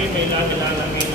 حبیب الہ العالمین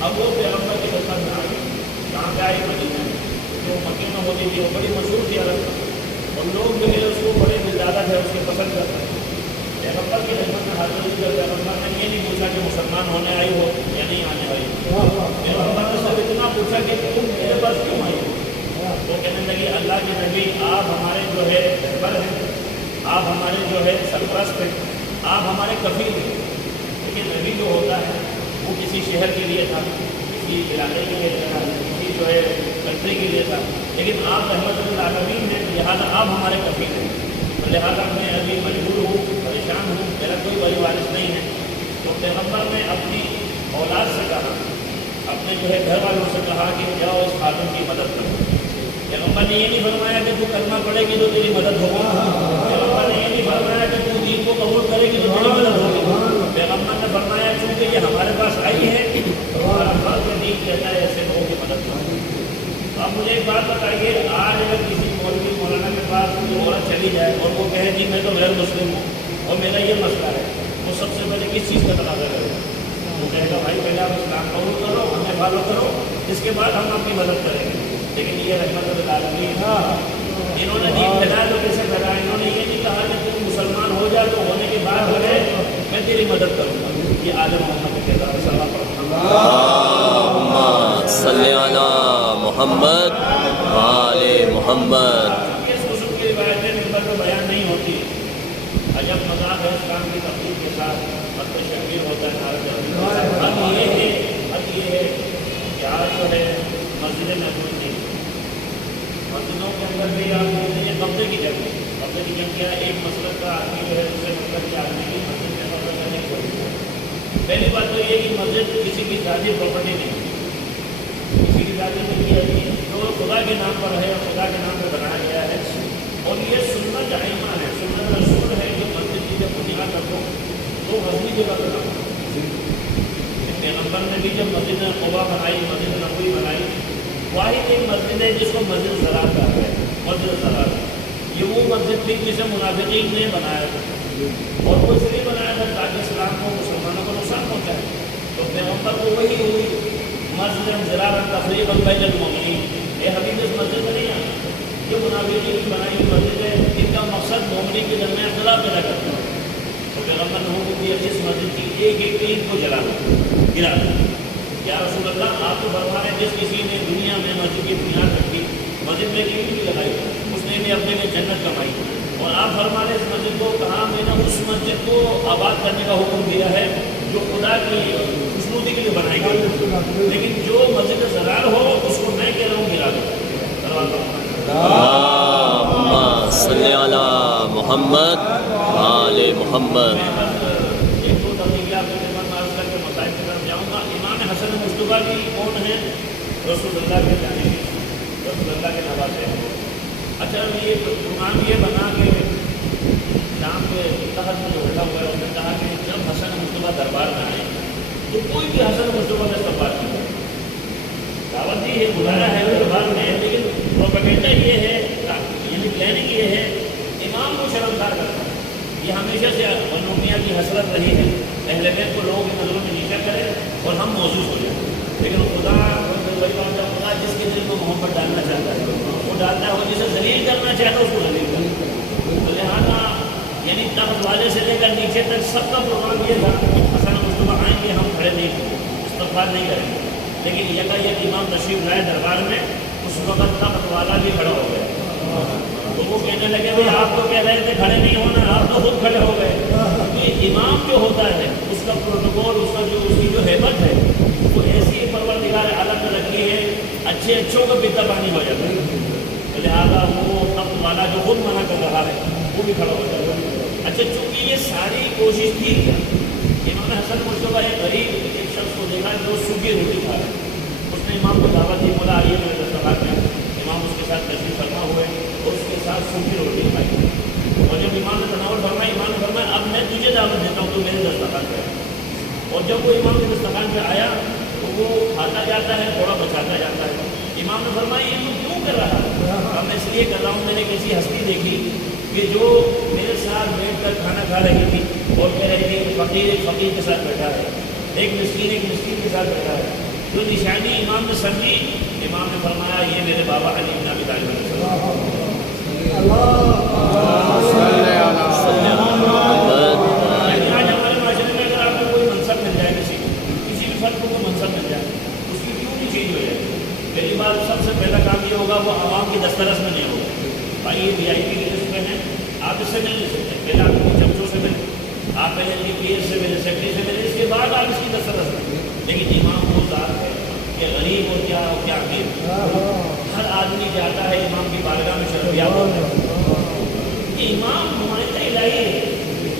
ابو القاسم محمد پہلی بات تو یہ کہ مسجد کسی کی ذاتی پراپرٹی نہیں ہے، کسی کی ذاتی نہیں ہے، جو خدا کے نام پر ہے اور خدا کے نام پر بنایا گیا ہے، اور یہ سنت دائمہ ہے، سنت رسول ہے کہ مسجد کی جب بنیاد رکھو جگہ پہ نہ ہو۔ پیغمبر نے بھی جب مسجد قبا بنائی، مسجد نبوی بنائی، واحد ایک مسجد ہے جس کو مسجد زرار کہا ہے، مسجد زرار۔ یہ وہ مسجد تھی جسے منافقین نے بنایا تھا، اور وہ اس لیے بنایا تھا تاکہ اسلام کو، مسلمانوں کو نقصان پہنچائے۔ تو پیغمبر کو وہی ہوئی مسجد زرار تقریبا بین المؤمنین، اے حبیب اس مسجد میں نہیں آنا، جو منافقین کی بنائی ہوئی مسجد ہے، ان کا مقصد مومنین کے درمیان اختلاف پیدا کرتا ہے۔ تو پیغمبر نے حکم دیا جس مسجد کی ایک ایک اینٹ کو جلا دو، گرا دو۔ یا رسول اللہ آپ تو فرما رہے ہیں جس کسی نے دنیا میں مسجد کی بنیاد رکھی، مسجد میں اینٹ بھی لگائی، اس نے بھی اپنے لیے جنت کمائی، اور آپ فرما رہے اس مسجد کو کہا میں نے اس مسجد کو آباد کرنے کا حکم دیا ہے جو خدا کی خوشنودی کے لیے بنائی گئی، لیکن جو مسجد زرار ہو اس کو میں کہہ رہا ہوں گرا دو۔ اللہم صلی علی محمد آل محمد۔ ایک دو تحقیق آپ کی خدمت میں عرض کر کے مسائل کی طرف جاؤں گا۔ امام حسن مصطفیٰ کی کون ہیں؟ رسول اللہ کے جانب، رسول اللہ کے نواسے ہیں۔ اچھا یہ امام یہ بنا کے شام کے تحت میں جو بیٹھا ہوا ہے، اس نے کہا کہ جب حسن مصطفیٰ دربار میں آئے تو کوئی بھی حسن مصطفیٰ کا استقبال نہیں کرے۔ دعوت دی ہے، بلایا ہے دربار میں، لیکن پروپیگنڈا یہ ہے، یعنی پلاننگ یہ ہے امام کو شرمسار کرنا۔ یہ ہمیشہ سے بنو میاں کی حسرت رہی ہے، اہل بیت کو لوگوں کی نظروں میں نیچا کرے اور ہم موجود ہو جائیں، لیکن خدا خدا جس کے دل میں محبت ڈالنا چاہتا ہے وہ ڈالتا ہے، وہ جسے ذلیل کرنا چاہتا ہے اس کو ذلیل کرتا ہے۔ تو لہٰذا یعنی تخت والے سے لے کر نیچے تک سب کا پروگرام یہ تھا حسن مصطفیٰ آئیں گے، ہم کھڑے نہیں ہوں، استقبال نہیں کریں گے، لیکن یکایک امام تشریف لائے دربار میں، اس وقت تخت والا بھی کھڑا ہو گیا۔ تو وہ کہنے لگے بھائی آپ تو کہہ رہے تھے کھڑے نہیں ہونا، آپ تو خود کھڑے ہو گئے۔ تو امام جو ہوتا ہے اس کا پروٹوکول، اس کی جو ہیبت ہے وہ ایسی پروردگار عالم نے رکھی ہے، اچھے اچھوں کا پیتا پانی ہو جاتا ہے، لہٰذا وہ تخت والا جو خود منع کر رہا ہے وہ بھی کھڑا ہو جاتا ہے۔ اچھا چونکہ یہ ساری کوشش تھی کیا، امام حسن مصطفیٰ ایک غریب ایک شخص کو دیکھا جو سوکھی روٹی کھا رہا ہے، اس نے امام کو دعوت دی، بولا آئیے میرے دسترخوان میں۔ امام اس کے ساتھ تشریف فرما ہوئے اور اس کے ساتھ سوکھی روٹی کھائی، اور جب امام نے تناول فرمایا، امام نے فرمایا اب میں تجھے دعوت دیتا ہوں تو میرے دسترخوان پہ آئے۔ اور جب وہ امام کے دسترخوان پہ آیا تو وہ کھاتا جاتا ہے، تھوڑا بچاتا جاتا ہے۔ امام نے فرمایا یہ تو کیوں کر رہا ہے؟ اب میں اس لیے کر رہا ہوں، میں نے کسی ہستی دیکھی کہ جو میرے ساتھ بیٹھ کر کھانا کھا رہی تھی اور کہہ رہی تھی ایک فقیر کے ساتھ بیٹھا ہے، ایک مسکین کے ساتھ بیٹھا ہے۔ جو نشانی امام نے سمجھی، امام نے فرمایا یہ میرے بابا علی بن ابی طالب علیہ السلام۔ لیکن آج ہمارے معاشرے میں اگر آپ کو کوئی منصب مل جائے، کسی بھی فرد کو کوئی منصب مل جائے، اس کی کیوں نہیں چینج ہو جائے؟ پہلی بات سب سے پہلا کام یہ ہوگا وہ عوام کی دسترس میں نہیں ہوگا۔ بھائی یہ VIP کی لسٹ میں ہیں، آپ اس سے مل نہیں سکتے، پہلے آپ کو چمچوں سے ملیں، آپ پہلے ان کی پیر سے ملیں، سیکرٹری سے ملیں، اس کے بعد آپ اس کی دسترس میں۔ لیکن امام وہ ذات ہے کہ غریب اور کیا امیر، ہر آدمی چاہتا ہے امام کی بارگاہ میں شرفیاب ہو جائے۔ امام نمائندہ الہی ہے،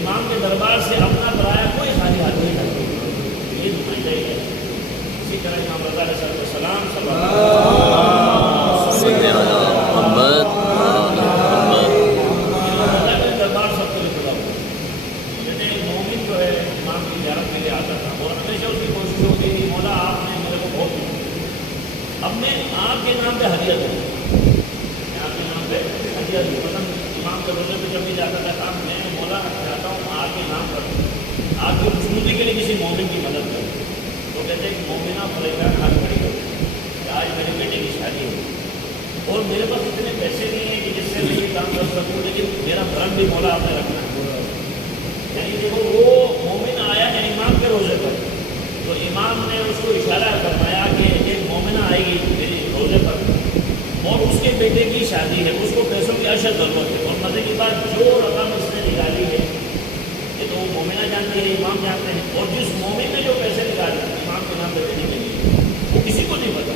امام کے دربار سے اپنا پرایا کوئی خالی ہاتھ نہیں جاتا، یہ نمائندہ ہی ہے۔ اسی طرح امام رضا علیہ السلام صلی اللہ علیہ محمد دربار سب کے لیے کھلا ہوا۔ جیسے مومن جو ہے امام کی زیارت کے لیے آتا تھا اور ہمیشہ اس کی کوشش ہوتی تھی مولا آپ نے میرے کو بہت دیا، اب میں آپ کے نام پہ ہدیہ دوں، آپ کے نام پہ ہدیہ دوں۔ مطلب امام کے روزے پہ جب بھی جاتا تھا کام، میں مولا چاہتا ہوں آپ کے نام پر آپ کی خوشنودی کے لیے کسی مومن کی مدد کروں۔ تو کہتے ہیں کہ مومنہ فریقان ہاتھ کھڑی کرو کہ آج میرے بیٹے کی شادی ہے اور میرے پاس اتنے پیسے نہیں ہیں کہ جس سے میں یہ کام کر سکوں، لیکن میرا بھرم بھی مولا آپ نے رکھنا ہے۔ یعنی دیکھو وہ مومن آیا ہے امام کے روزے پر، تو امام نے اس کو اشارہ فرمایا کہ ایک مومنہ آئے گی میرے روزے پر اور اس کے بیٹے کی شادی ہے، اس کو پیسوں کی اشد ضرورت ہے، اور مزے کی بات جو رقم اس نے نکالی ہے یہ تو وہ مومنہ جانتے ہیں، امام جانتے ہیں، اور جس مومن نے جو پیسے نکالے امام کے نام پہ دینے کے لیے وہ کسی کو نہیں پتا۔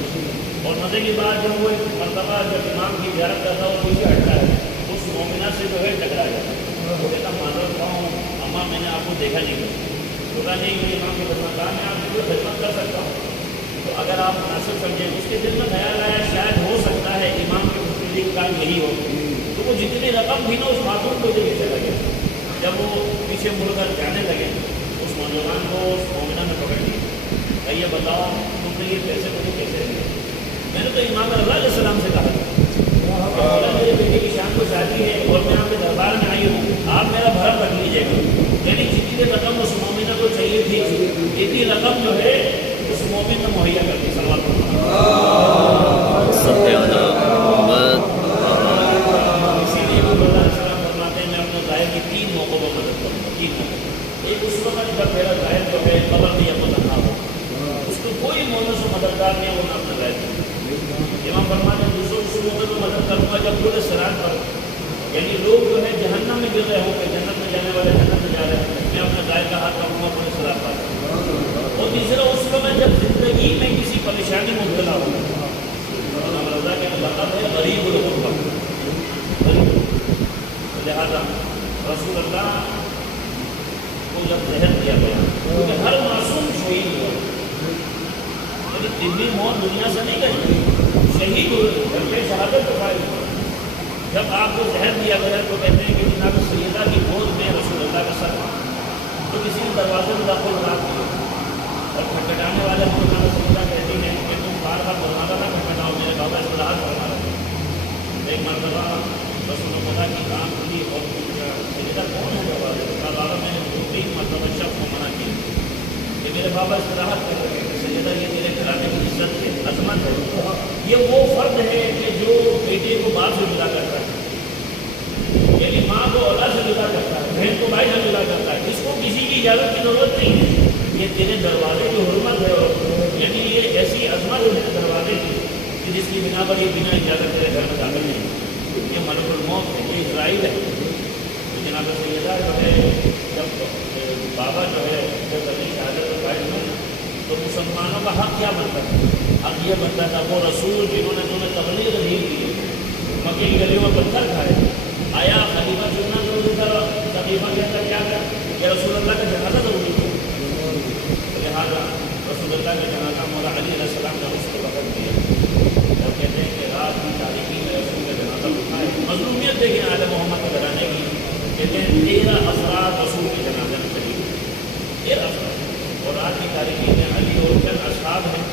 اور مزے کی بات جب وہ ایک مرتبہ جب امام کی زیارت کرتا ہے اور پیچھے ہٹتا ہے اس مومنہ سے جو ہے ٹکرا جاتا ہے، وہ کہتا معذرت خواہ ہوں اماں میں نے آپ کو دیکھا نہیں، پتا نہیں کہ امام کی خدمت کہا میں آپ کی کوئی خدمت کر سکتا ہوں، تو اگر آپ مناسب سمجھیں۔ اس کے دل میں خیال آیا شاید ہو سکتا ہے امام کی خوشنودی کا کام یہی ہو، تو وہ جتنی رقم تھی نا اس خاتون کو دے کے چلا گیا۔ جب وہ پیچھے مڑ کر جانے لگے اس नौजवान को मोमिना ने पकड़ लिया, भाई ये बताओ तुमने ये पैसे मुझे कैसे दिए? मैंने तो इमाम अलैहिस्सलाम से कहा था, मेरे बेटे की शाम को शादी है और मैं आपके दरबार में आई हूँ, आप मेरा भरम रख लीजिएगा। यानी जितनी रकम उस मोमिना को चाहिए थी इतनी रकम जो है उस मोमिन ने मुहैया कर दी। صلی علی محمد इसीलिए वो अलैहिस्सलाम फरमाते हैं मैं अपने ज़ाहिर की 3 मौक़ों पर मदद करूँगा, 3 मौक़ों। एक उस वक्त जब मेरा ज़ाहिर जो है कब्र में या तन्हा हो, उसको कोई मोमिन से मददगार नहीं है, वो मैं अपना ज़ाहिर करूँ। इमाम फरमाते हैं दूसरों उस वक्त में मदद करूँगा जब पूरे सिरात पर यानी लोग जो है जहन्नम में गिर रहे होंगे, जन्नत में जाने वाले जन्नत में जा रहे हैं, मैं अपना ज़ाहिर का हाथ रखूँगा पूरे सिरात पर। और तीसरा उस समय जब ज़िंदगी में किसी परेशानी में मुब्तला हो, रज़ा के लक़ब है गरीबुल गुरबा, लिहाजा रसूल अल्लाह को जब जहर दिया गया क्योंकि हर मासूम शहीद हुआ, यानी दिल्ली मौत दुनिया से नहीं गई, शहीद हुए, घर शहादत तो पाई। जब आपको जहर दिया गया तो कहते हैं कि जनाब सैयदा की गोद में रसूल अल्लाह का सर, तो किसी ने दरवाजे में दाखिल रात किया और खटखटाने वाले को जनाब सैयदा कहती हैं कि तुम बार बार दरवाजा ना खटखटाओ, मेरे बाबा इस्तेलाह फरमा रहे हैं। एक मरतबा रसूल अल्लाह की काम की और सैयदा कौन है दरवाजे? बाबा मैंने 2-3 मरतबा शब्द को मना किया कि मेरे बाबा इस्तेलाह कर रहे हैं, सैयदा ये मेरे घराने की इज्जत है, अजमत है। ये वो फ़र्द है कि जो बेटे को बाप से जुदा करता है, यानी माँ को औलाद से जुदा करता है, बहन को भाई से जुदा करता है, इसको किसी की इजाज़त की ज़रूरत नहीं है। ये तेरे दरवाजे की हुर्मत है, यानी ये ऐसी अजमत है दरवाजे की कि जिसकी बिना पर ये बिना इजाज़त तेरे घर में दाखिल नहीं। ये मलकुल मौत है, ये इज़राइल है। तो जनाब सैयदा जो है जब बाबा जो है जब अपनी शहादत कायम हुए तो मुसलमानों का हक़ क्या बनता था? हक़ ये बनता था वो रसूल जिन्होंने तुम्हें तबलीग नहीं दी, मक्के की गलियों में पत्थर खाए, आया खलीफा चुनना जरूरी था, खलीफा के अंदर क्या था कि रसूल अल्लाह का जनाजा ज़रूरी था। लिहाजा रसूल अल्लाह का जनाजा मौला अली अलैहिस्सलाम ने उसको वक़्त दिया। जब कहते हैं कि रात की तारीकी में रसूल का जनाजा उठाए, मज़लूमियत देखिए आले मोहम्मद के घराने की, कहते हैं 13 अफराद रसूल के जनाजे में शरीक, 13 अफराद, और रात की तारीकी में अली और चंद असहाब हैं,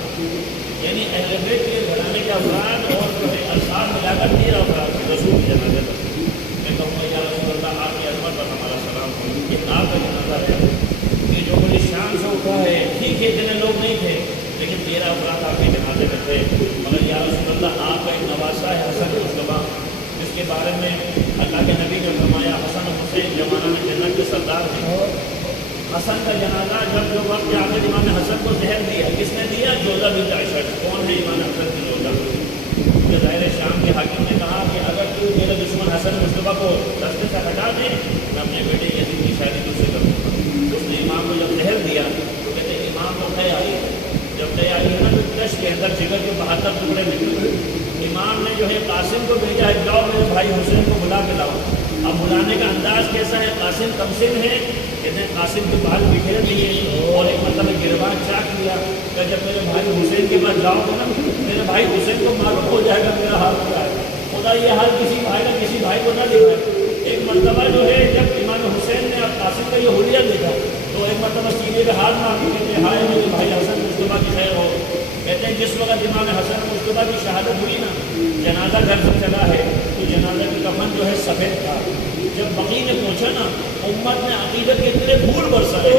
यानी अहले बैत के घराने के अफराद और जो है असहाब मिलाकर 13 अफराद रसूल के जनाजे में। मैं कहूँगा या रसूल अल्लाह आपकी अज़मत पर हमारा सलाम हो कि आपका जनाजा है कि जो बड़ी शान से उठा है। ठीक है इतने लोग नहीं थे लेकिन 13 अफराद आपके जनाजे में थे, मगर या रसूल अल्लाह आपका एक नवासा है हसन मुस्तफा, जिसके बारे में अल्लाह के नबी ने फरमाया हसन हुसैन जमाना में जन्नत के सरदार थे। हसन का जनाजा जब जो वक्त आखिर इमाम हसन को जहर दिया, किसने दिया? जोधा बिन आयशा। कौन है इमाम हसन की जोधा? तो ज़ाहिर शाम के हाकिम ने कहा कि अगर तू मेरे दुश्मन हसन मुस्तफा को रास्ते से हटा दे मैं अपने बेटे यजीद की शादी तुझसे करूँगा। उसने इमाम को जब जहर दिया तो कहते इमाम को तय आई है, जब तय आई है ना तो दश के अंदर जिगर के 72 टुकड़े निकले। इमाम ने जो है कासिम को भेजा है, जाओ मेरे भाई हुसैन को बुला के लाओ। अब बुलाने का अंदाज कैसा है? कासिम कमसिन है, कहते हैं कासिम के बाल बिखेर दिए और एक मतलब गिरबान चाक लिया कि जब मेरे भाई हुसैन के पास जाओगे ना मेरे भाई हुसैन को मालूम हो जाएगा मेरा हाल क्या है। खुदा ये हाल किसी भाई का किसी भाई को ना दिखाए। एक मरतबा जो है जब इमाम हुसैन ने अब कासिम का ये हुलिया देखा तो एक मरतबा सीने पे हाथ मार के कहते हैं हाय मेरे भाई हसन मुस्तफा की खैर हो। कहते हैं जिस वक्त इमाम हसन मुस्तफा की शहादत हुई ना, जनाजा घर से चला है तो जनाजा की कफन जो है सफ़ेद था। जब बकी में पहुँचा ना उम्मत ने अकीदत के इतने भूल बरसाए,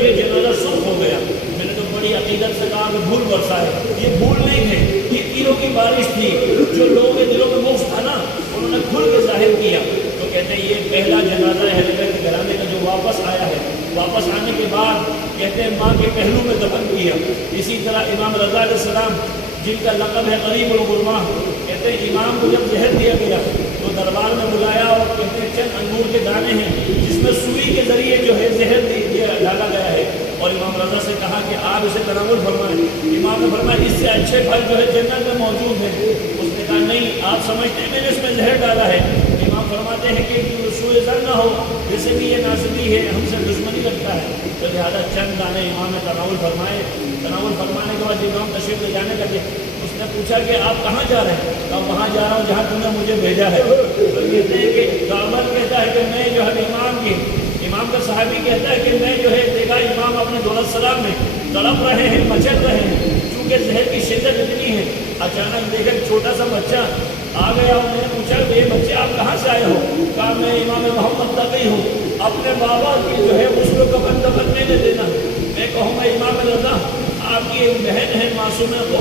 ये जनाजा सुर्ख हो गया। मैंने तो बड़ी अकीदत से कहा कि भूल बरसाए, ये भूल नहीं थे, ये तीरों की बारिश थी। जो लोगों के दिलों में मुफ्त था ना उन्होंने खुल के जाहिर किया। तो कहते हैं ये पहला जनाजा अहले बैत के घराने का जो वापस आया है, वापस आने के बाद कहते हैं माँ के पहलू में दफन किया। इसी तरह इमाम रज़ा अलैहिस्सलाम जिनका लक़ब है गरीबुल गुरबा, कहते हैं इमाम को जब जहर दिया गया तो दरबार में बुलाया और कहते हैं चंद अंगूर के दाने हैं जिसमें सुई के ज़रिए जो है जहर डाला गया है और इमाम रज़ा से कहा कि आप इसे तनावुल फरमाएं। इमाम ने फरमाया इससे अच्छे फल जो है जन्नत में मौजूद है। उसने कहा नहीं आप समझते हैं मैंने इसमें जहर डाला है। इमाम फरमाते हैं कि सूए ज़न ना हो, जैसे कि ये नासबी है हमसे दुश्मनी लगता है। तो लिहाजा चंद दाने इमाम ने तनावुल फरमाए। तनावुल फरमाने के बाद इमाम तशरीफ़ ले जाने लगे। उसने पूछा कि आप कहाँ जा रहे हैं? तो वहाँ जा रहा हूँ जहाँ तुमने मुझे भेजा है। तो कहते हैं कि कामल कहता है कि मैं जो है इमाम का सहाबी कहता है कि मैं जो है देखा इमाम अपने दौलत सलाम में तड़प रहे हैं, मचल रहे हैं, चूँकि जहर की शिद्दत इतनी है। अचानक देखा छोटा सा बच्चा आ गया, उन्होंने पूछा ये बच्चे आप कहाँ से आए हो? कहा मैं इमाम मोहम्मद तकी हूँ, अपने बाबा की जो है उसको कफन दफन नहीं देना। मैं कहूँगा इमाम रज़ा आपकी एक बहन है मासूमा, को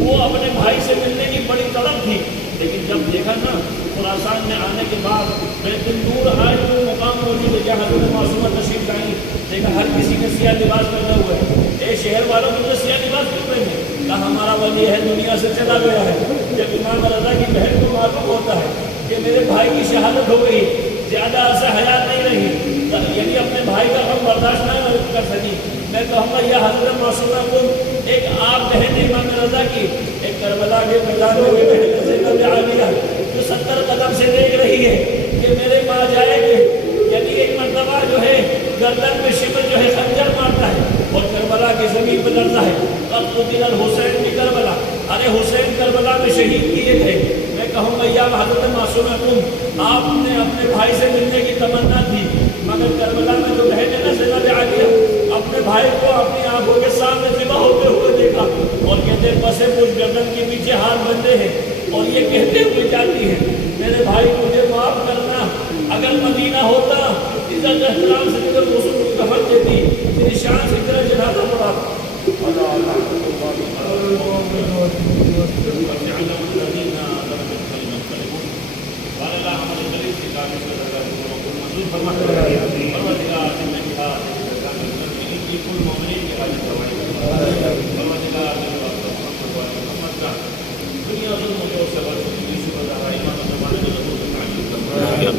वो अपने भाई से मिलने की बड़ी तड़प थी, लेकिन जब देखा ना खुरासान में आने के बाद मैं दूर आए तो मुकाम मौजूद है जहाँ हज़रत मासूमा तशरीफ लाई, देखा हर किसी ने सियाह लिबास पहना हुआ है। ए शहर वालों को तो सियाह लिबास क्यों पहने? कहा हमारा वली है, दुनिया से चला गया है। जब इमाम रज़ा की बहन को मालूम होता है कि मेरे भाई की शहादत हो गई, ज़्यादा अरसा हयात नहीं रही, यानी अपने भाई का गम बर्दाश्त नहीं कर सकी, मैं कहूँगा यह हज़रत मासूमा को एक आप बहन इमाम रज़ा की एक करबला के मैदान में बहन ज़ैनब आलिया जो 70 कदम से देख रही है कि मेरे माँ जाएंगे, यानी एक मरतबा जो है गर्दन में शिमर जो है खंजर मारता है और करबला की ज़मीन पर लड़ता है। अब कुतिल हुसैन की करबला, अरे हुसैन करबला में शहीद किए थे। मैं कहूँगा या हज़रत मासूमा तुम आपने अपने भाई से मिलने की तमन्ना थी, मगर करबला में जो बहन है ना ज़ैनब आलिया अपने भाई को अपनी आंखों के सामने ज़िबा होते हुए देखा और कहते बसे कुछ गर्दन के पीछे हाथ बंधे हैं और ये कहते हुए जाती है मेरे भाई मुझे माफ़ करना, अगर मदीना होता इज्जत एहतराम से इधर रसूल को कफन देती, तेरी शान से तेरा जनाजा पड़ा।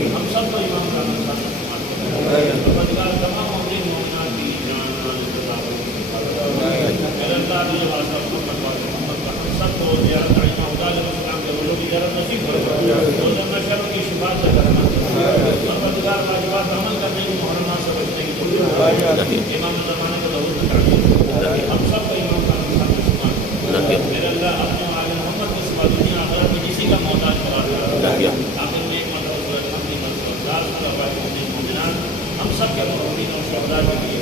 हम सब को इमाम का तमाम सबको नसीब की शुरुआत करना अमल करने की मोहरना समझने की इमाम ज़माने को हम सबको इमाम का मेरे अल्लाह अपने आगे मोहम्मद के सिवा दुनिया आखिरत में किसी का मोहताज करार आखिर में एक हम सब के मुहम्मदीन और शुहदा के लिए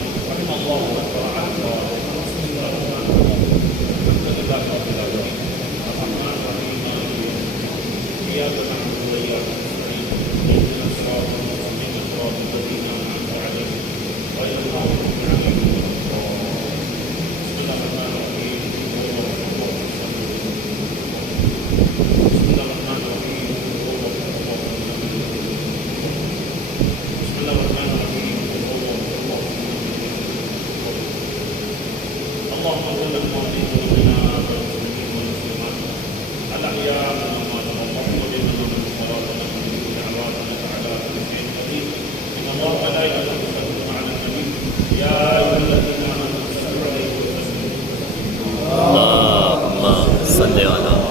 صلی اللہ